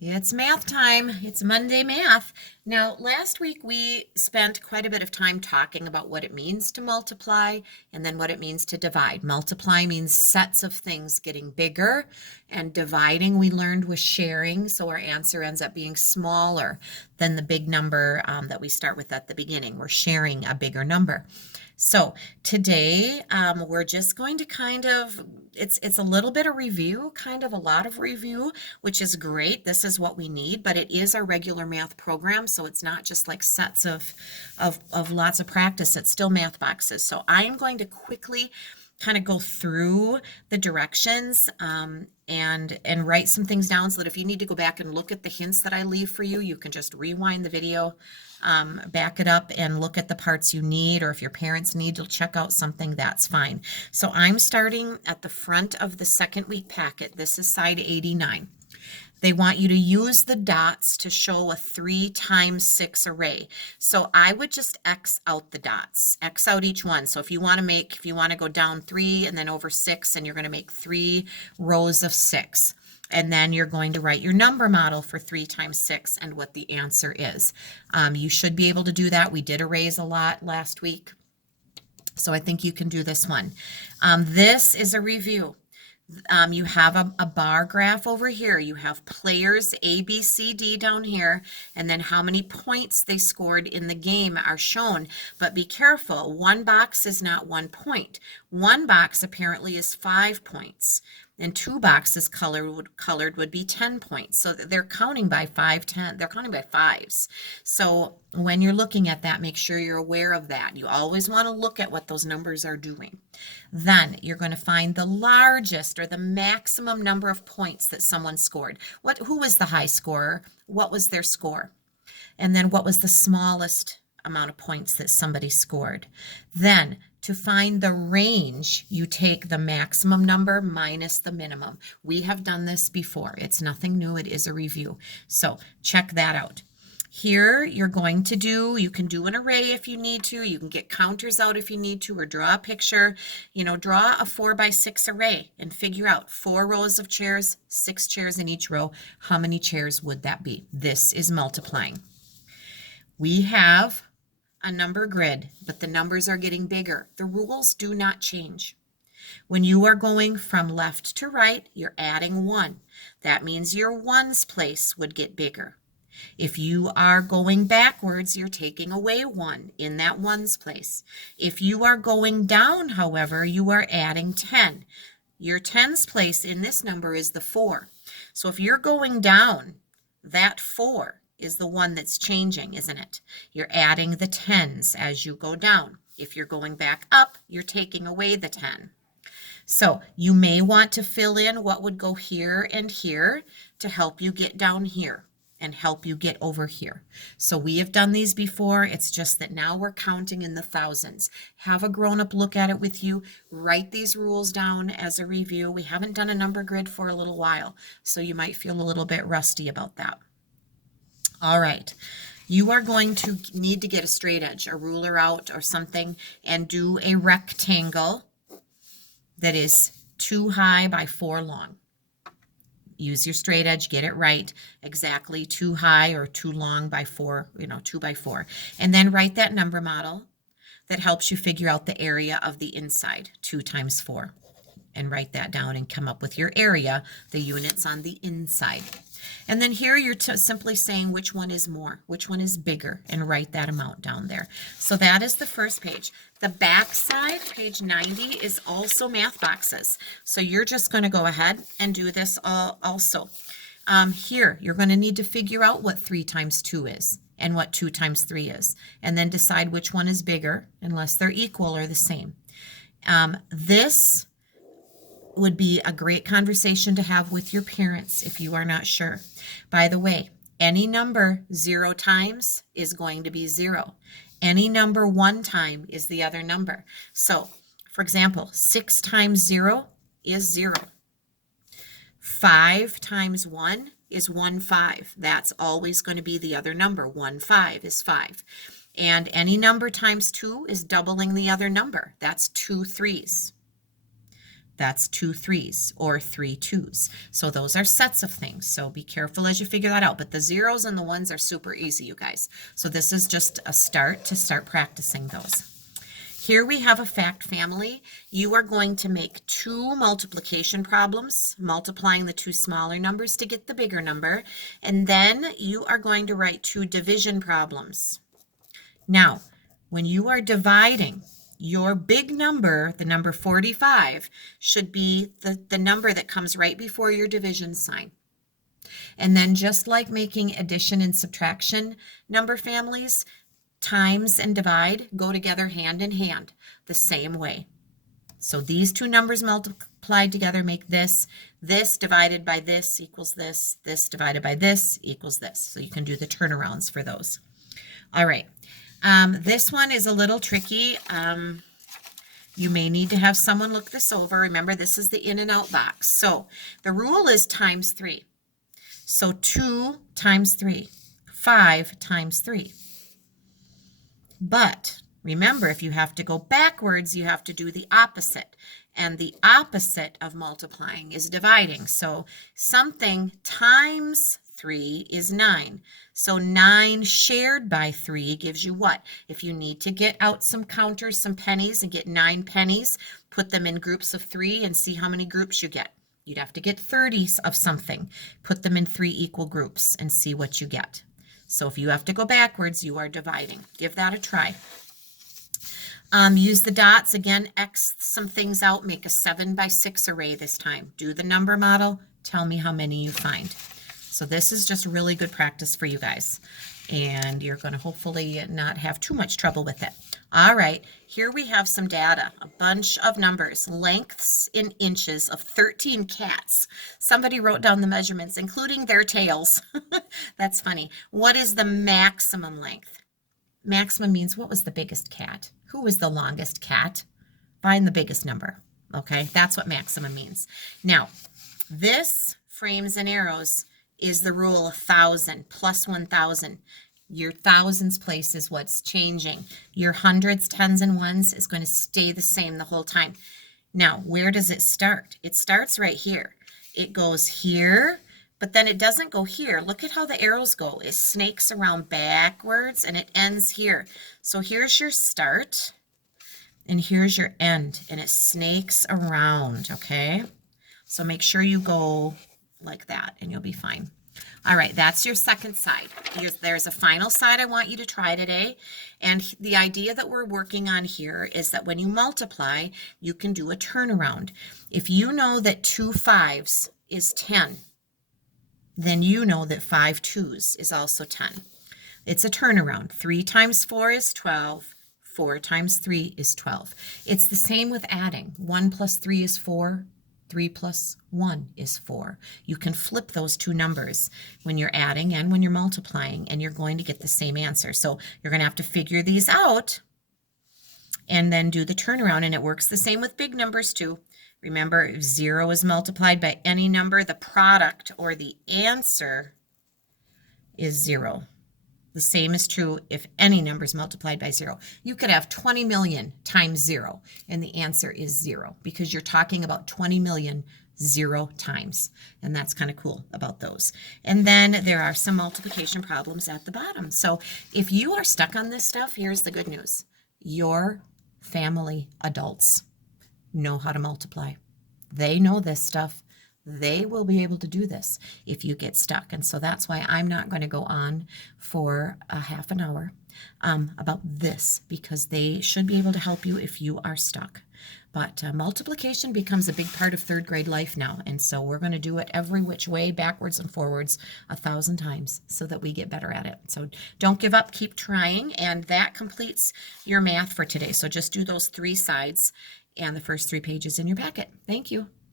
It's math time. It's Monday math. Now, last week we spent quite a bit of time talking about what it means to multiply and then what it means to divide. Multiply means sets of things getting bigger, and dividing we learned was sharing, so our answer ends up being smaller than the big number that we start with at the beginning. We're sharing a bigger number. So today we're just going to it's a little bit of review, kind of a lot of review, which is great. This is what we need, but it is our regular math program, so it's not just like sets of lots of practice. It's still math boxes. So I am going to quickly kind of go through the directions and write some things down so that if you need to go back and look at the hints that I leave for you, you can just rewind the video, back it up and look at the parts you need, or if your parents need to check out something, that's fine. So I'm starting at the front of the second week packet. This is side 89. They want you to use the dots to show a 3 times 6 array. So I would just X out the dots, X out each one. So if you want to go down 3 and then over 6, and you're going to make 3 rows of 6. And then you're going to write your number model for 3 times 6 and what the answer is. You should be able to do that. We did arrays a lot last week, so I think you can do this one. This is a review. You have a bar graph over here. You have players A, B, C, D down here, and then how many points they scored in the game are shown. But be careful, one box is not 1 point. One box apparently is 5 points, and 2 boxes colored would be 10 points. So they're counting by 5, 10. They're counting by fives. So when you're looking at that, make sure you're aware of that. You always want to look at what those numbers are doing. Then you're going to find the largest or the maximum number of points that someone scored. Who was the high scorer? What was their score? And then what was the smallest amount of points that somebody scored? Then to find the range, you take the maximum number minus the minimum. We have done this before. It's nothing new. It is a review. So check that out. Here you're going to you can do an array if you need to. You can get counters out if you need to, or draw a picture. Draw a 4 by 6 array and figure out 4 rows of chairs, 6 chairs in each row. How many chairs would that be? This is multiplying. We have a number grid, but the numbers are getting bigger. The rules do not change. When you are going from left to right, you're adding 1. That means your ones place would get bigger. If you are going backwards, you're taking away 1 in that ones place. If you are going down, however, you are adding 10. Your tens place in this number is the 4. So if you're going down, that 4 is the one that's changing, isn't it? You're adding the tens as you go down. If you're going back up, you're taking away the 10. So you may want to fill in what would go here and here to help you get down here and help you get over here. So we have done these before. It's just that now we're counting in the thousands. Have a grown-up look at it with you. Write these rules down as a review. We haven't done a number grid for a little while, so you might feel a little bit rusty about that. All right. You are going to need to get a straight edge, a ruler out or something, and do a rectangle that is 2 high by 4 long. Use your straight edge, get it right, exactly 2 high or 2 long by 4, 2 by 4. And then write that number model that helps you figure out the area of the inside, 2 times 4. And write that down and come up with your area, the units on the inside. And then here you're simply saying which one is more, which one is bigger, and write that amount down there. So that is the first page. The back side, page 90, is also math boxes. So you're just going to go ahead and do this also. Here, you're going to need to figure out what 3 times 2 is and what 2 times 3 is, and then decide which one is bigger unless they're equal or the same. This would be a great conversation to have with your parents if you are not sure. By the way, any number 0 times is going to be 0. Any number 1 time is the other number. So, for example, 6 times 0 is 0. 5 times 1 is 1 5. That's always going to be the other number. 1 5 is 5. And any number times 2 is doubling the other number. That's 2 3s. That's 2 3s or 3 2s. So those are sets of things. So be careful as you figure that out. But the zeros and the ones are super easy, you guys. So this is just a start to start practicing those. Here we have a fact family. You are going to make 2 multiplication problems, multiplying the 2 smaller numbers to get the bigger number. And then you are going to write 2 division problems. Now, when you are dividing, your big number, the number 45, should be the number that comes right before your division sign. And then just like making addition and subtraction number families, times and divide go together hand in hand the same way. So these 2 numbers multiplied together make this. This divided by this equals this. This divided by this equals this. So you can do the turnarounds for those. All right. This one is a little tricky. You may need to have someone look this over. Remember, this is the in and out box. So the rule is times 3. So 2 times 3, 5 times 3. But remember, if you have to go backwards, you have to do the opposite. And the opposite of multiplying is dividing. So something times 3 is 9. So 9 shared by 3 gives you what? If you need to get out some counters, some pennies, and get 9 pennies, put them in groups of 3 and see how many groups you get. You'd have to get 30 of something. Put them in 3 equal groups and see what you get. So if you have to go backwards, you are dividing. Give that a try. Use the dots. Again, X some things out. Make a 7 by 6 array this time. Do the number model. Tell me how many you find. So this is just really good practice for you guys. And you're going to hopefully not have too much trouble with it. All right, here we have some data, a bunch of numbers, lengths in inches of 13 cats. Somebody wrote down the measurements, including their tails. That's funny. What is the maximum length? Maximum means what was the biggest cat? Who was the longest cat? Find the biggest number. Okay, that's what maximum means. Now, this frames and arrows is the rule of 1,000 plus 1,000. Your thousands place is what's changing. Your hundreds, tens, and ones is going to stay the same the whole time. Now, where does it start? It starts right here. It goes here, but then it doesn't go here. Look at how the arrows go. It snakes around backwards, and it ends here. So here's your start, and here's your end, and it snakes around, okay? So make sure you go like that, and you'll be fine. All right, that's your second side. There's a final side I want you to try today. And the idea that we're working on here is that when you multiply, you can do a turnaround. If you know that 2 5s is 10, then you know that 5 2s is also 10. It's a turnaround. 3 times 4 is 12. 4 times 3 is 12. It's the same with adding. 1 plus 3 is 4. 3 plus 1 is 4. You can flip those 2 numbers when you're adding and when you're multiplying, and you're going to get the same answer. So you're going to have to figure these out and then do the turnaround, and it works the same with big numbers too. Remember, if 0 is multiplied by any number, the product or the answer is 0. The same is true if any number is multiplied by 0. You could have 20 million times 0, and the answer is 0 because you're talking about 20 million 0 times. And that's kind of cool about those. And then there are some multiplication problems at the bottom. So if you are stuck on this stuff, here's the good news. Your family adults know how to multiply. They know this stuff. They will be able to do this if you get stuck. And so that's why I'm not going to go on for a half an hour about this, because they should be able to help you if you are stuck. But multiplication becomes a big part of third grade life now. And so we're going to do it every which way, backwards and forwards, 1,000 times so that we get better at it. So don't give up, keep trying. And that completes your math for today. So just do those 3 sides and the first 3 pages in your packet. Thank you.